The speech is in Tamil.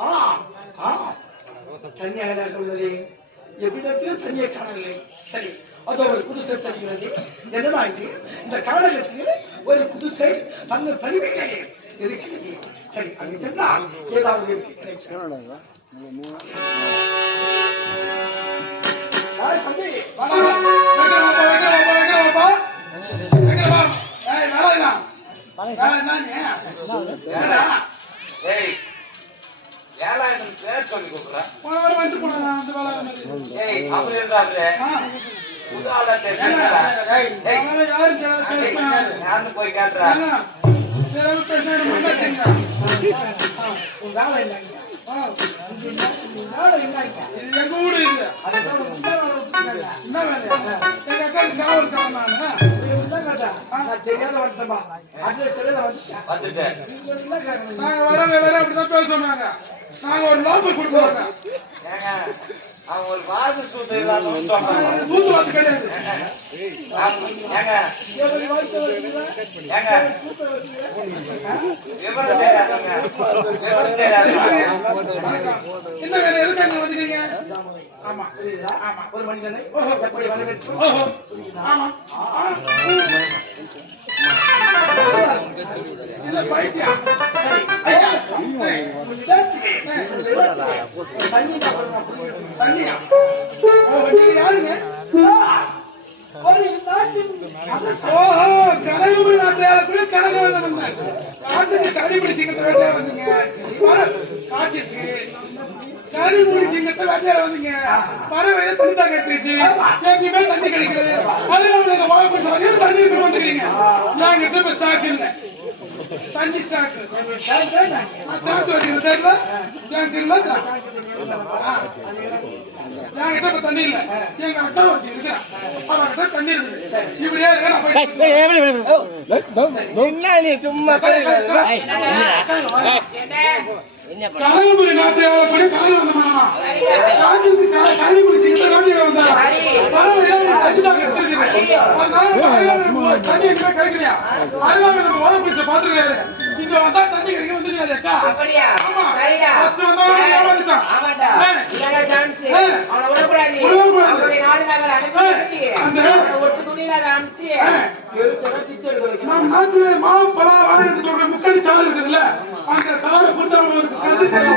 ஆ ஆ தனியாக உள்ளது எவ்விடத்திலும் தனியை காணவில்லை சரி அது ஒரு குடிசை தெரிகிறது என்னதான் இது இந்த காலகத்தில் ஒரு குடிசை தன்னை தனிமையிலே இருக்கிறது சரி அது சொன்னால் ஏதாவது இருக்கு கிடைக்கும் ஏய், தம்பி வாடா, வா. ஏய் ஏழாயிரம் பேர் சொல்லி கொடுக்குறேன் ஏய் அப்படி இருந்தாரு புது ஆளா தெரியுங்களா யாருன்னு போய் உன் வேலை இல்லைங்க உங்க என்ன- வேலை இல்லைங்க எங்க இது. என்ன? அக்காவுக்கு காவல் காவல் நான் தெரியாத வந்துட்டேன்பா. அதுல தெரியாத வந்துட்டேன். வந்துட்டேன் நாங்க வர வேற அப்படிதான் பேச சொன்னாங்க நாங்க ஒரு லோப்பு கொடுப்போம் ஏங்க ஒரு வாது சூத்து இல்லாதவன்னு சூத்து வாத்து கிடையாது ஏங்க ஏங்க விவரம் தெரியாதவங்க விவரம் தெரியாதவங்க என்ன வேலை எதுக்கு வந்துக்கிறீங்க ஆமா புரியுதா? ஒரு மனிதனை எப்படி வரவேற்று ஆமா கரிபுடி சிங்கத்தை வேட்டையாட வந்தீங்க வர வந்தீங்க தண்ணி தான் கட்டுச்சு எங்கேயுமே தண்ணி கிடைக்கிறது அதனால நீங்க வாழ போய் சொல்லுங்க தண்ணி நாங்க கிட்ட ஸ்டாக் தண்ணி ஸ்டாக். ஸ்டாக் வச்சுக்கிற தெரியல எனக்கு இல்ல என்கிட்ட இப்ப தண்ணி இல்ல எங்க அக்கா ஒருத்தி இருக்கிறா அவகிட்ட தண்ணி இருக்குது இப்படியே இருக்க நான் போய் என்ன சும்மா கனகபுரி நாட்டை ஆளக்கூடிய கனவு வந்தமாமா. காஞ்சிக்கு க- கன்னிபுரி சிங்கத்தை காஞ்சிக்கு வந்தாரா? பரவாயில்ல, இவனுக்கு தண்ணி தான் கிடைச்சிருக்கு. அதனால பரவாயில்ல, நம்ம தண்ணி எங்கேயுமே கிடைக்கலையா? அதனால நம்ம ஓலை பிடிச்ச பாத்துருக்காரு. இங்க வந்தா தண்ணி கிடைக்க வந்துருக்காது அக்கா. ஆமா. First வந்தா ஏமாத்திட்டான். இதாடா chance. ஏய். அவனை. அவனுடைய நாடு நகர் அனுப்பி அந்த- ஒட்டு துணியில பிச்சை. நம்ம நாட்டுல மாவு சொல்ற முக்கணி சாலை இருக்குதுல்ல அந்த சாலை கொடுத்து அவங்களுக்கு கசி தேவை